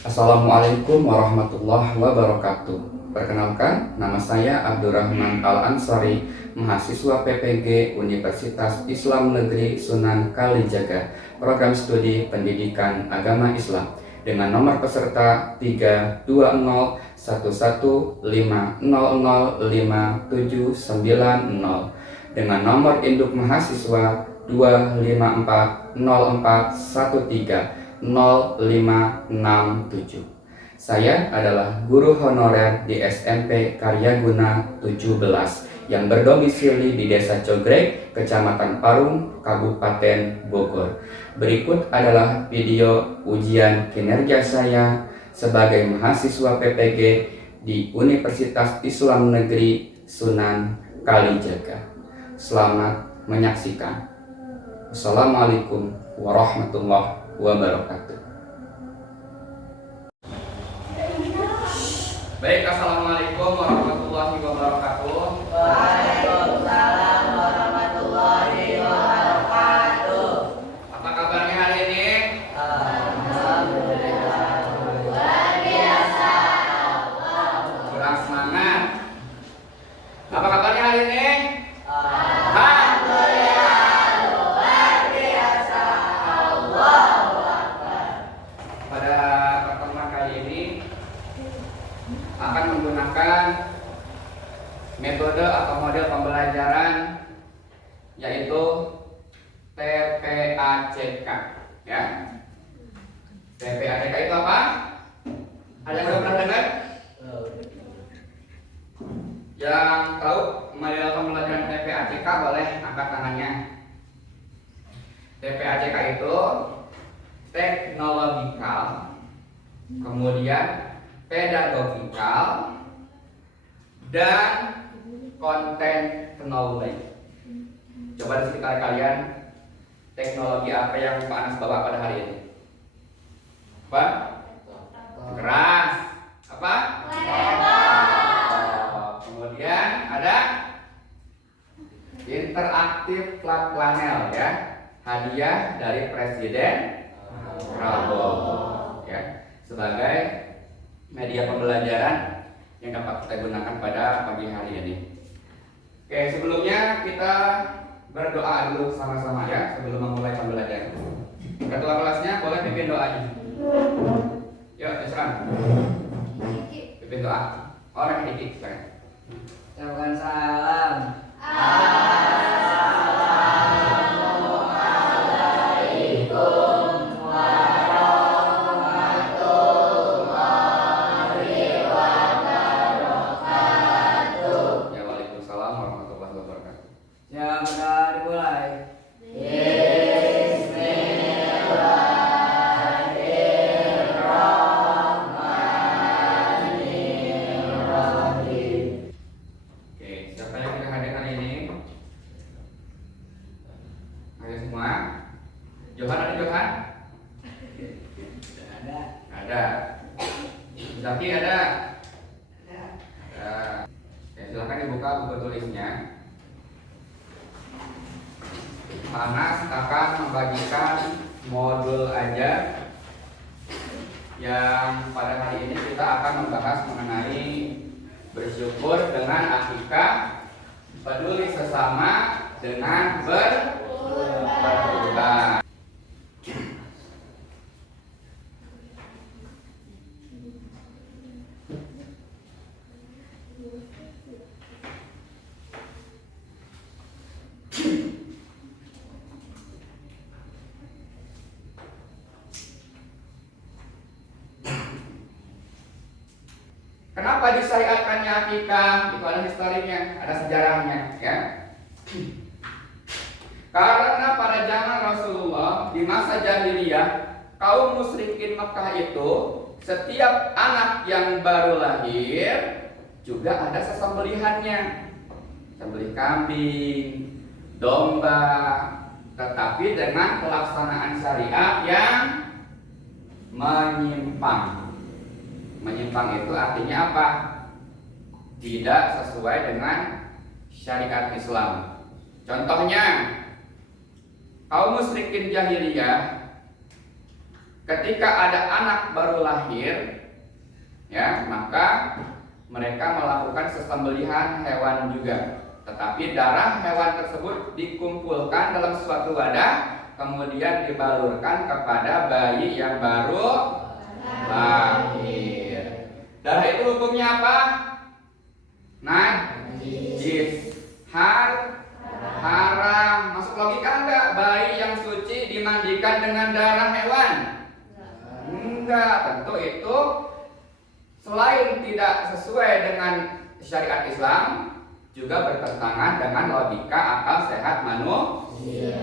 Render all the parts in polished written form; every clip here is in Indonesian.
Assalamualaikum warahmatullahi wabarakatuh. Perkenalkan, nama saya Abdurrahman Al-Ansari, mahasiswa PPG Universitas Islam Negeri Sunan Kalijaga, program studi pendidikan agama Islam, dengan nomor peserta 3201111500579, dengan nomor induk mahasiswa 25404130567. Saya adalah guru honorer di SMP Karyaguna 17 yang berdomisili di Desa Cogrek, Kecamatan Parung, Kabupaten Bogor. Berikut adalah video ujian kinerja saya sebagai mahasiswa PPG di Universitas Islam Negeri Sunan Kalijaga. Selamat menyaksikan. Assalamualaikum warahmatullahi wabarakatuh. Baik, assalamualaikum warahmatullahi wabarakatuh. Waalaikumsalam warahmatullahi wabarakatuh. Apa kabarnya hari ini? Alhamdulillah luar biasa. Kurang semangat. Apa kabarnya hari ini? Alhamdulillah luar biasa. Allahu Akbar. Pada pertemuan kali ini akan menggunakan metode atau model pembelajaran yaitu TPACK, ya. TPACK itu apa? Ada yang udah pernah dengar? Yang tahu model pembelajaran TPACK boleh angkat tangannya. TPACK itu teknologikal, kemudian pedagogikal, dan content knowledge. Coba di sini kalian teknologi apa yang Pak Anas bawa pada hari ini? Apa? Keras. Apa? Kemudian ada interaktif flat panel, ya, hadiah dari Presiden Prabowo, ya, sebagai media pembelajaran yang dapat kita gunakan pada pagi hari ini. Oke, sebelumnya kita berdoa dulu sama-sama, ya, sebelum memulai pembelajaran. Ketua kelasnya boleh pimpin doanya. Yuk, Isran. Pimpin doa. Orang dikit, silakan. Ucapkan salam. Assalamualaikum warahmatullahi wabarakatuh. Ya, waalaikumsalam warahmatullahi wabarakatuh. Siap, sudah dimulai. Bismillahirrahmanirrahim. Oke, siapa yang kita hadir hari ini? Ayo semua. Johan, ada Johan? Ada. Ada. Zaki ada? Ada. Oke, silakan dibuka buku tulisnya. Anas akan membagikan modul ajar yang pada hari ini kita akan membahas mengenai bersyukur dengan akikah, peduli sesama dengan berkurban. Kenapa disyariatkannya akikah? Itu ada historinya, ada sejarahnya, ya. Karena pada zaman Rasulullah di masa jahiliyah, kaum musyrikin Mekah itu setiap anak yang baru lahir juga ada sesembelihannya. Sembelih kambing, domba, tetapi dengan pelaksanaan syariat yang menyimpang. Menyimpang itu artinya apa? Tidak sesuai dengan syariat Islam. Contohnya, kaum musyrikin jahiliyah ketika ada anak baru lahir, ya, maka mereka melakukan sesembelihan hewan juga. Tetapi darah hewan tersebut dikumpulkan dalam suatu wadah, kemudian dibalurkan kepada bayi yang baru lahir. Darah itu hukumnya apa? Najis. Haram. Masuk logika enggak? Bayi yang suci dimandikan dengan darah hewan? Enggak. Tentu itu selain tidak sesuai dengan syariat Islam, juga bertentangan dengan logika akal sehat manusia.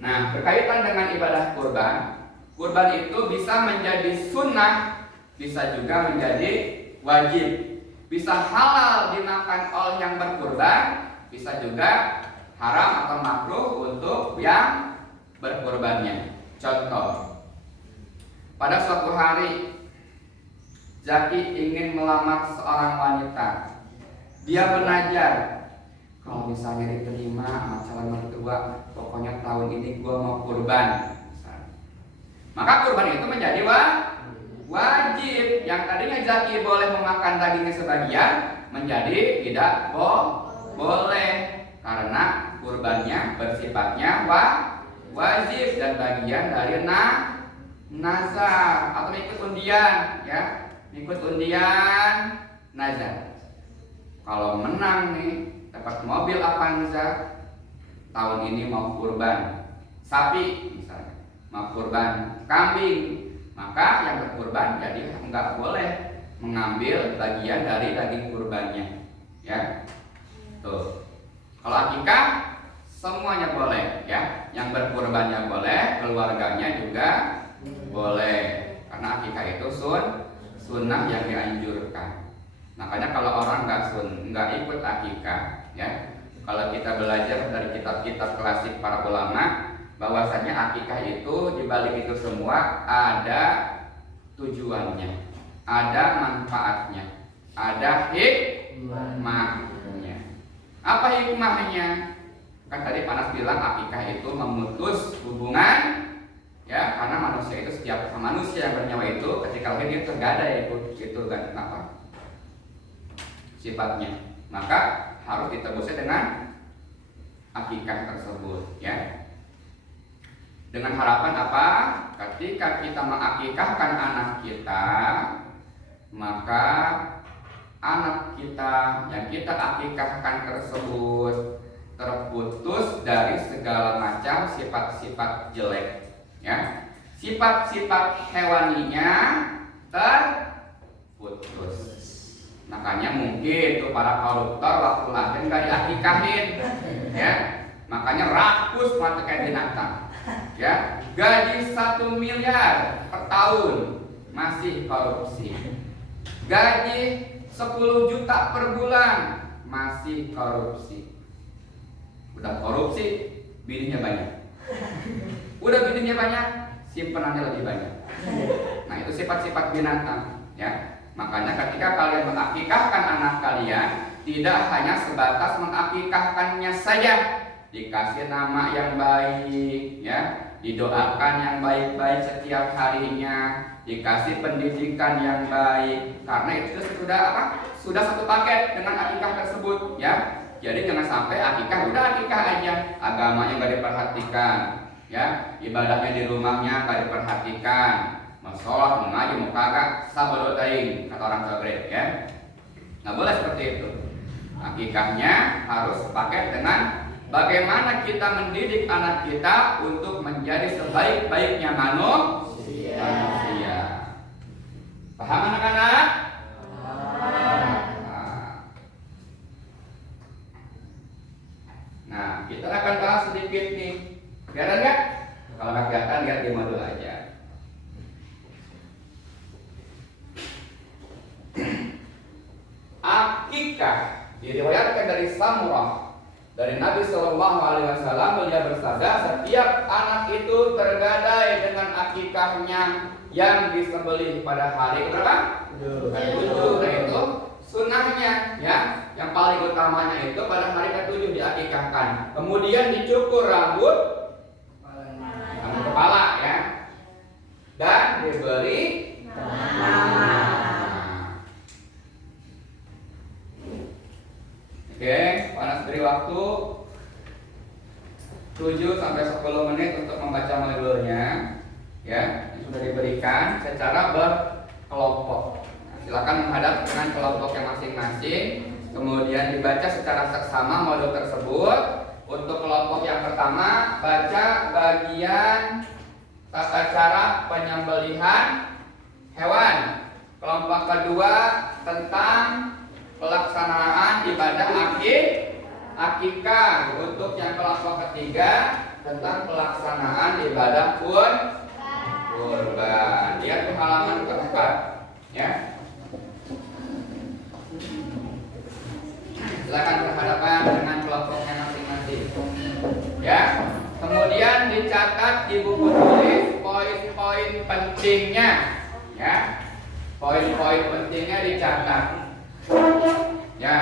Nah, berkaitan dengan ibadah kurban itu bisa menjadi sunnah, bisa juga menjadi wajib, bisa halal dimakan oleh yang berkurban, bisa juga haram atau makruh untuk yang berkurbannya. Contoh, pada suatu hari Zaki ingin melamar seorang wanita. Dia belajar, kalau misalnya diterima sama calon mertua, pokoknya tahun ini gua mau kurban. Maka kurban itu menjadi wajib. Yang tadinya Zaki boleh memakan dagingnya sebagian, menjadi tidak boleh, karena kurbannya bersifatnya wajib dan bagian dari nazar atau ikut undian, ya. Ikut undian nazar. Kalau menang nih, dapat mobil Avanza, tahun ini mau kurban sapi misalnya, mau kurban kambing, maka yang berkurban jadi enggak boleh mengambil bagian dari daging kurbannya, ya. Tuh. Kalau akikah semuanya boleh, ya. Yang berkurbannya boleh, keluarganya juga boleh, karena akikah itu sunnah yang dianjurkan. Makanya kalau orang nggak ikut akikah, ya, kalau kita belajar dari kitab-kitab klasik para ulama, bahwasanya akikah itu dibalik itu semua ada tujuannya, ada manfaatnya, ada hikmahnya. Apa hikmahnya? Kan tadi Panas bilang akikah itu memutus hubungan. Ya, karena manusia itu setiap manusia yang bernyawa itu ketika lahir dia tergadai itu kan apa sifatnya, maka harus ditebusnya dengan akikah tersebut, ya. Dengan harapan apa? Ketika kita mengakikahkan anak kita, maka anak kita yang kita akikahkan tersebut terputus dari segala macam sifat-sifat jelek, ya, sifat-sifat hewaninya terputus. Makanya mungkin tuh para koruptor waktu lahir nggak diakikahin, ya, makanya rakus mata kayak binatang, ya. Gaji 1 miliar per tahun masih korupsi, gaji 10 juta per bulan masih korupsi. Udah korupsi, bininya banyak. Udah bininya banyak, simpenannya lebih banyak. Nah, itu sifat-sifat binatang, ya. Makanya ketika kalian mengakikahkan anak kalian, tidak hanya sebatas mengakikahkannya saja, dikasih nama yang baik, ya, didoakan yang baik-baik setiap harinya, dikasih pendidikan yang baik, karena itu sudah apa? Sudah satu paket dengan akikah tersebut, ya. Jadi jangan sampai akikah udah akikah aja, agamanya nggak diperhatikan, ya, ibadahnya di rumahnya nggak diperhatikan, mau sholat, mau ngaji, mau kagak, sabar taing, kata orang Jawa, ya. Nggak boleh seperti itu. Akikahnya harus pakai dengan bagaimana kita mendidik anak kita untuk menjadi sebaik-baiknya manusia. Paham anak-anak? Nah, kita akan bahas sedikit nih. Kelihatan nggak? Kalau nggak kelihatan, lihat di modul aja. Akikah diriwayatkan dari Samurah, dari Nabi Shallallahu Alaihi Wasallam, beliau bersabda, setiap anak itu tergadai dengan akikahnya yang disembelih pada hari berapa? 7. Nah, itu sunnahnya, ya. Yang paling utamanya itu pada hari ke-7 diakikahkan. Kemudian dicukur rambut kepala ya. Dan diberi nama. Oke, Panas beri waktu 7 sampai 10 menit untuk membaca modulnya ya, yang sudah diberikan secara berkelompok. Nah, silakan menghadap dengan kelompoknya masing-masing, kemudian dibaca secara seksama modul tersebut. Untuk kelompok yang pertama, baca bagian tata cara penyembelihan hewan. Kelompok kedua tentang pelaksanaan ibadah akikah. Untuk yang kelompok ketiga tentang pelaksanaan ibadah kurban. Lihat di halaman keempat ya. Silakan berhadapan dengan kelompoknya masing-masing ya. Kemudian dicatat di buku tulis poin-poin pentingnya ya. Poin-poin pentingnya dicatat ya.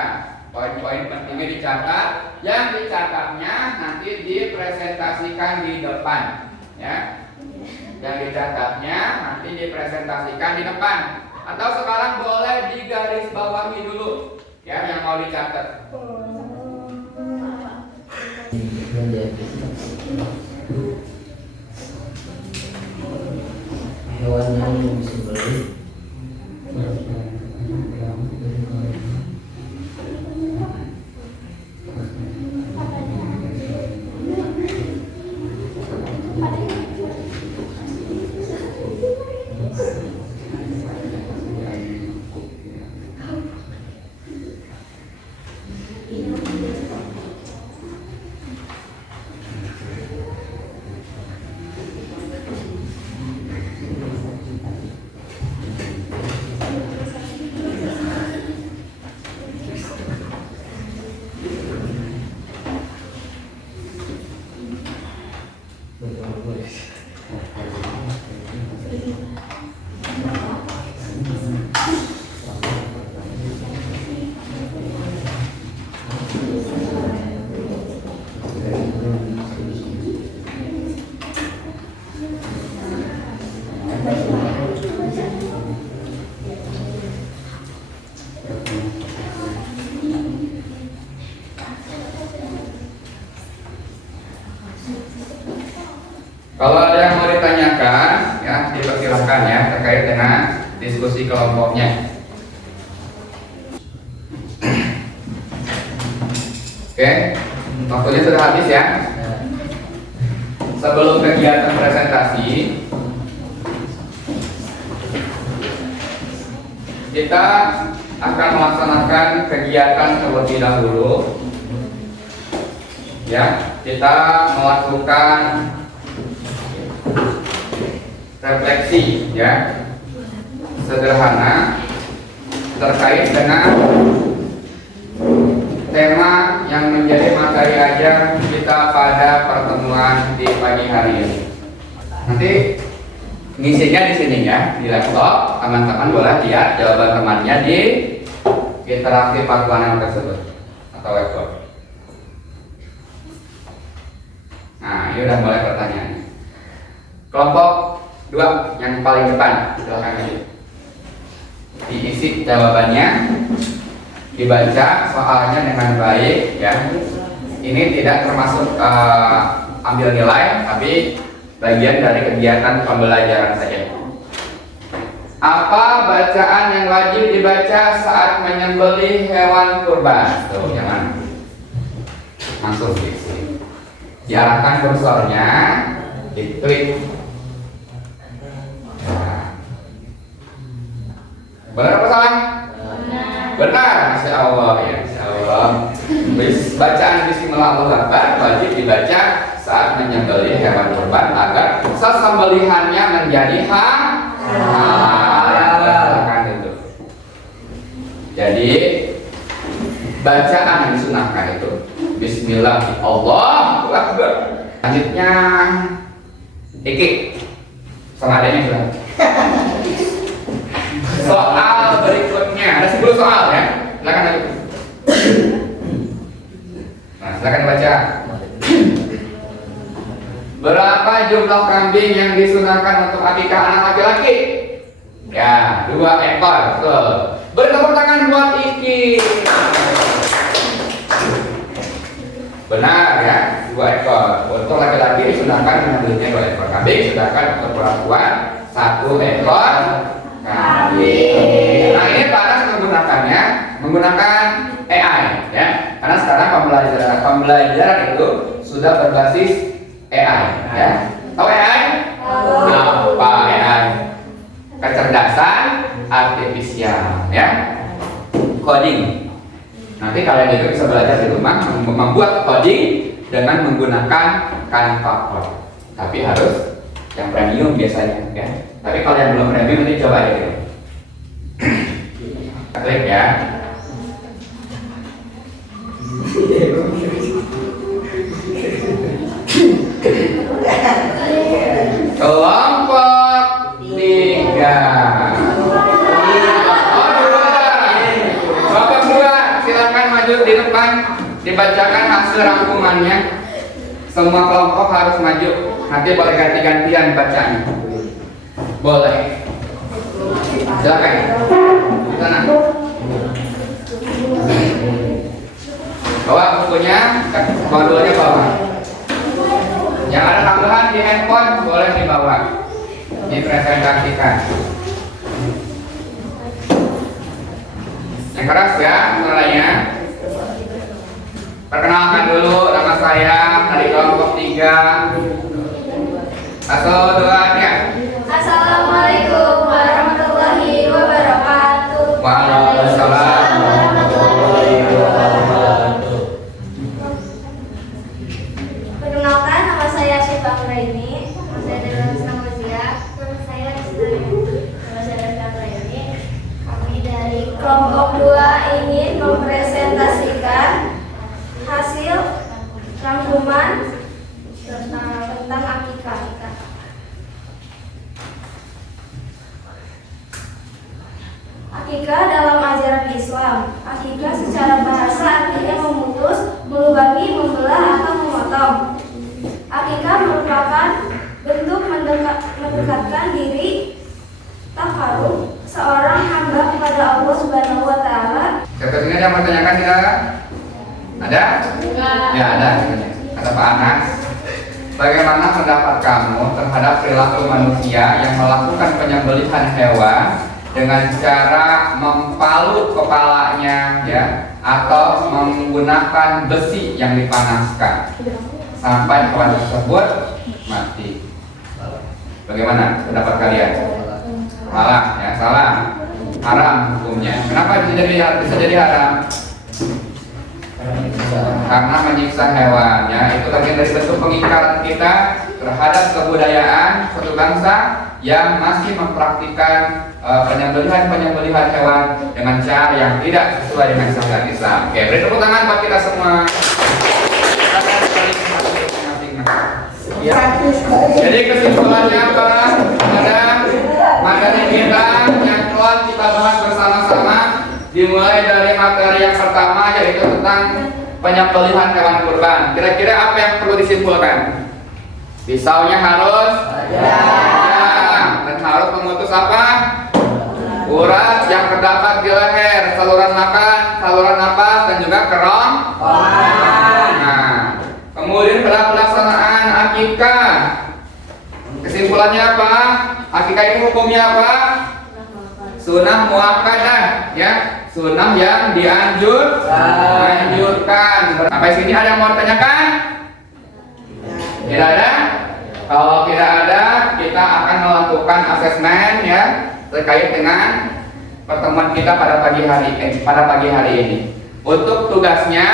Poin-poin pentingnya dicatat. Yang dicatatnya nanti dipresentasikan di depan ya. Yang dicatatnya nanti dipresentasikan di depan. Atau sekarang boleh digaris bawahi dulu ya yang mau dicatat. Hewan yang disembelih Kalau ada yang mau ditanyakan, ya dipersilahkan ya terkait dengan diskusi kelompoknya. Oke, waktunya sudah habis ya. Sebelum kegiatan presentasi, kita akan melaksanakan kegiatan terlebih dahulu. Ya, kita melakukan refleksi ya sederhana terkait dengan tema yang menjadi materi ajar kita pada pertemuan di pagi hari ini. Nanti ngisinya di sini ya di laptop, teman-teman boleh lihat jawaban temannya di interaktif panel tersebut atau whiteboard. Nah, ini udah mulai pertanyaannya. Kelompok 2 yang paling depan, silakan diisi jawabannya, dibaca soalnya dengan baik ya. Ini tidak termasuk ambil nilai, tapi bagian dari kegiatan pembelajaran saja. Apa bacaan yang wajib dibaca saat menyembelih hewan kurban? Tuh, jangan langsung diisi. Diarahkan kursornya, diklik. Benar apa salah? Benar, Masya Allah ya, Masya Allah. Bacaan Bismillahirrahmanirrahim wajib dibaca saat menyembelih hewan kurban agar sesembelihannya menjadi halal. Itu. Jadi bacaan yang disunahkan itu Bismillah, Allahu Akbar. Selanjutnya Iki sama adanya sudah. Soal berikutnya ada 10 soal ya. Silakan lagi. Nah, silakan baca. Berapa jumlah kambing yang disunahkan untuk akikah anak laki-laki? Ya, 2 ekor. Betul. Beri tepuk tangan buat Iki. Benar ya, 2 ekor. Untuk laki-laki disunahkan mengambilnya 2 ekor kambing, sedangkan untuk perempuan 1 ekor kambing. Nah, ini Pak Anas menggunakannya menggunakan AI ya. Karena sekarang pembelajaran itu sudah berbasis AI ya. Tahu AI? Apa AI? Kecerdasan artifisial ya. Coding. Nanti kalian juga bisa belajar di rumah membuat coding dengan menggunakan Canva Code. Tapi harus yang premium biasanya ya. Tapi kalau yang belum premium nanti coba ya. Klik ya. Kelompok 3. Kelompok 2 silakan maju di depan, dibacakan hasil rangkumannya. Semua kelompok harus maju. Nanti boleh ganti-gantian bacanya. Boleh. Silakan. Di sana. Bawa bukunya, modulnya bawa. Yang ada tambahan di handphone boleh dibawa, dipresentasikan. Yang keras ya mulainya. Perkenalkan dulu, nama saya dari kelompok 3. 1, 2, 3. Assalamualaikum warahmatullahi wabarakatuh. Waalaikumsalam warahmatullahi wabarakatuh. Perkenalkan, nama saya Syifa Anggraini. Nama saya Dewi Samuzia. Nama saya Nama saya Dewi Anggraini. Kami dari kelompok 2 ingin mempresentasikan hasil rangkuman tentang akikah. Akikah dalam ajaran Islam. Akikah secara bahasa artinya memutus, melubangi, membelah atau memotong. Akikah merupakan bentuk mendekatkan diri takarub seorang hamba kepada Allah Subhanahu wa taala. Ini ada yang bertanyakan tidak? Ada? Ya ada. Kata Pak Anas. Bagaimana pendapat kamu terhadap perilaku manusia yang melakukan penyembelihan hewan dengan cara mempalut kepalanya ya, atau menggunakan besi yang dipanaskan sampai hewan tersebut mati? Bagaimana pendapat kalian? Salah ya, salah. Haram hukumnya. Kenapa bisa jadi haram? Karena menyiksa hewan ya. Itu bagian dari bentuk pengingkaran kita terhadap kebudayaan suatu bangsa yang masih mempraktikkan penyembelihan hewan dengan cara yang tidak sesuai dengan syariat Islam. Oke, beri tepuk tangan buat kita semua. Ya. Jadi kesimpulannya apa? Ada materi kita yang telah kita bahas bersama-sama, dimulai dari materi yang pertama yaitu tentang penyembelihan hewan kurban. Kira-kira apa yang perlu disimpulkan? Pisaunya harus dan harus memutus apa? Urat yang terdapat di leher, saluran makan, saluran napas, dan juga kerongkongan. Nah, kemudian pada pelaksanaan akikah, kesimpulannya apa? Akikah itu hukumnya apa? Sunnah muakkadah, ya, sunnah yang dianjurkan. Sampai sini ada yang mau ditanyakan? Tidak ada? Kalau tidak ada, kita akan melakukan asesmen ya terkait dengan pertemuan kita pada pagi hari ini. Untuk tugasnya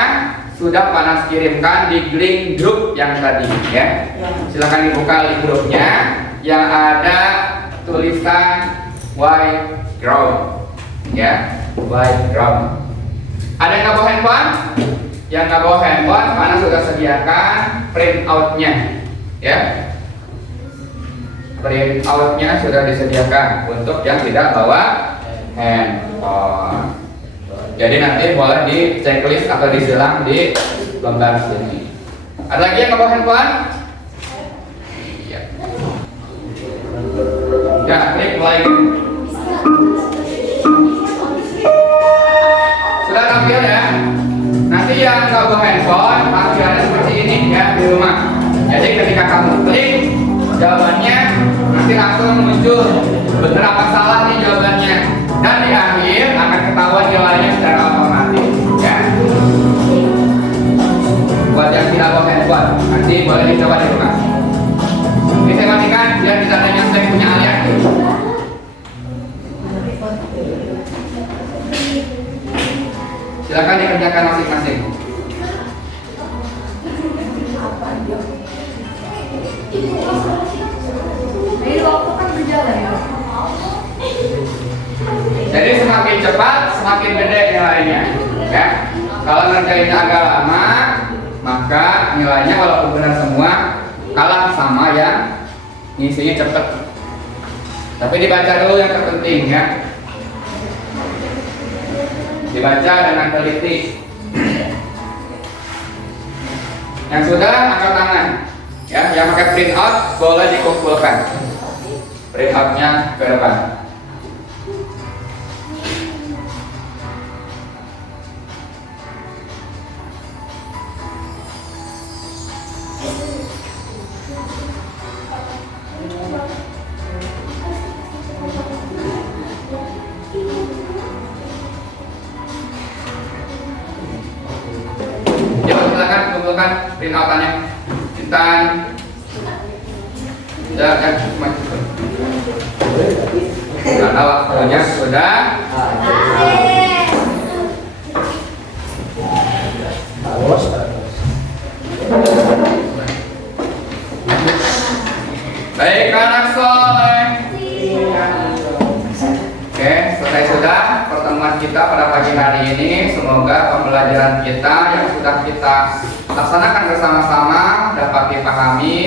sudah Panas kirimkan di link grup yang tadi ya. Silakan dibuka link grupnya yang ada tulisan white ground ya, white ground. Ada yang nggak bawa handphone? Yang nggak bawa handphone, Panas sudah sediakan print outnya ya. Print outnya sudah disediakan untuk yang tidak bawa handphone. Jadi nanti boleh di checklist atau disilang di lembar sini. Ada lagi yang nggak bawa handphone? langsung muncul benar apa salah nih jawabannya. Dan di akhir akan ketahuan nilainya secara otomatis ya. Buat yang tidak bawa handphone, nanti boleh dicoba di rumah. Oke, saya matikan biar kita tanya saya punya alias. Silakan dikerjakan masing-masing. Ini waktu kan berjalan ya. Jadi semakin cepat, semakin gede nilainya. Ya, kalau ngerjainnya agak lama, maka nilainya walaupun benar semua kalah sama yang ngisinya cepet. Tapi dibaca dulu yang terpenting ya. Dibaca dengan teliti. Yang sudah angkat tangan. Ya, yang pakai print out boleh dikumpulkan. Print outnya ke depan. Ya, silakan kumpulkan print outannya. Intan. Sudah kan? Sudah waktunya sudah. Baik anak soleh. Oke, selesai sudah pertemuan kita pada pagi hari ini. Semoga pembelajaran kita yang sudah kita laksanakan bersama-sama dapat dipahami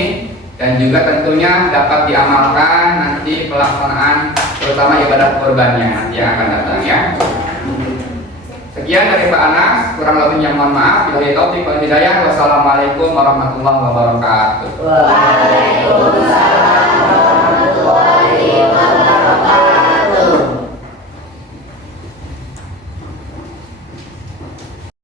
dan juga tentunya dapat diamalkan nanti pelaksanaan terutama ibadah kurbannya nanti yang akan datang ya. Sekian dari Pak Anas, kurang lebihnya mohon maaf. Billahi taufiq wal hidayah. Wassalamualaikum warahmatullahi wabarakatuh. Waalaikumsalam.